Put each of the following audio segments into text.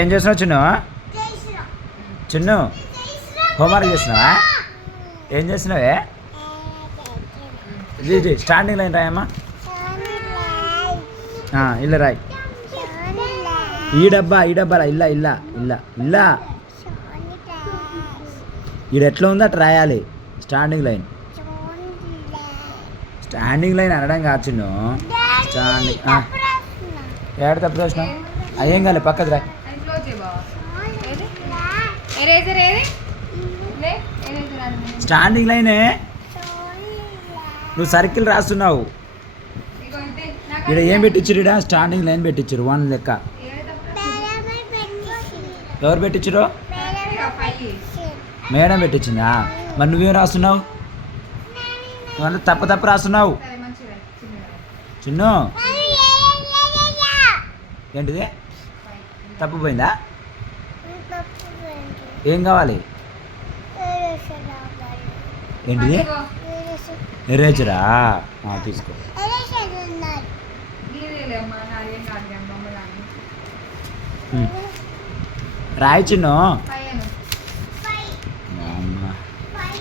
ఏం చేస్తున్నావు చిన్ను? చిన్ను హోంవర్క్ చేస్తున్నావా? ఏం చేస్తున్నావే? జీ స్టాండింగ్ లైన్ రాయమ్మా. ఇల్లు రాయి. ఈ డబ్బాలా ఇల్లా ఇల్లా ఇల్లా ఇల్లా ఈడ ఎట్లా ఉందో అట్లా రాయాలి. స్టాండింగ్ లైన్ అనడం కాదు చిన్ను. స్టాండింగ్ ఏడ తప్పు రాసినావు? అయ్యేం కాలే పక్కది రా. స్టాండింగ్ లైనే. నువ్వు సర్కిల్ రాస్తున్నావు. ఇక్కడ ఏం పెట్టించారు? ఇక్కడ స్టాండింగ్ లైన్ పెట్టించారు 1 లెక్క. ఎవరు పెట్టించారు? మేడం పెట్టించిందా? మరి నువ్వేం రాస్తున్నావు? నువ్వు తప్పు రాస్తున్నావు చిన్ను. ఏంటిది తప్పు పోయిందా? ఏం కావాలి? ఏంటిది? ఎరేజరా తీసుకో. రాయి చిన్ను.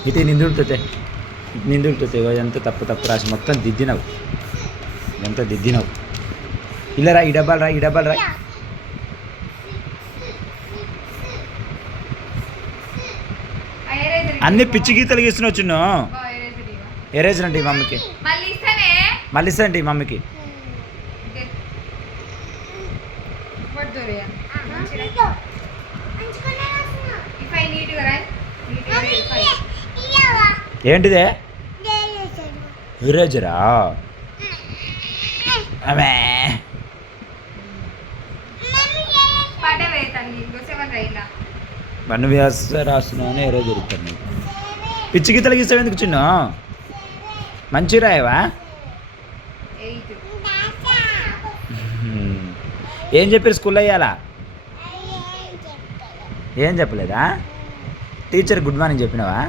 ఇటు నిందుడుతుంది ఎంత తప్పు రాసి మొత్తం దిద్దినావు. ఎంత దిద్దినావు. ఇలా రా. ఈ డబ్బాలు రా. అన్ని పిచ్చి గీతలు గీస్తున్నావు చిన్ను. ఎరేజర్ అంటే మమ్మీకి మళ్ళీ ఇస్తాండి మమ్మీకి. ఏంటిదే? ఎరేజరా? అమే బన్ను వేస్తే రాస్తున్నావు ఎరో జరుగుతాను నీకు. పిచ్చి గీతలు గీస్తావు ఎందుకు చిన్న? మంచి రాయవా? ఏం చెప్పారు స్కూల్లో అయ్యాలా? ఏం చెప్పలేదా? Teacher good morning చెప్పినావా?